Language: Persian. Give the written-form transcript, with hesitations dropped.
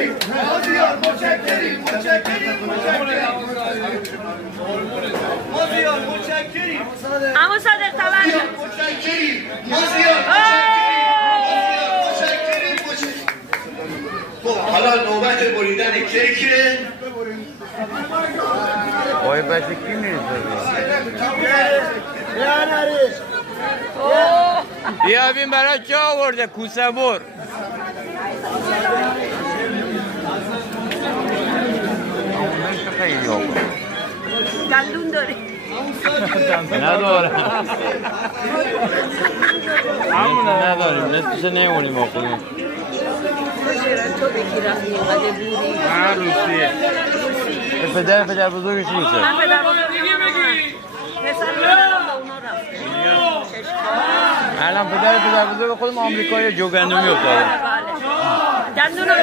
متشکریم مازیار متشکریم مازیار متشکریم اما صادق توجه متشکریم مازیار متشکریم خب حالا نوبت بریدن کیکه وای بچه کی میرسه بیا بین برای چه آورده کوسه بر خیلی آقا گندون داری ندارم نداریم نصفش نیمونیم آقا تو بگی رفتی اینقدر بوری من روسیه پدر بزرگش روسه من پدر بزرگی پسر با اونا رفت الان پدر بزرگ خودم آمریکایی جو گندمی افتاده گندون رو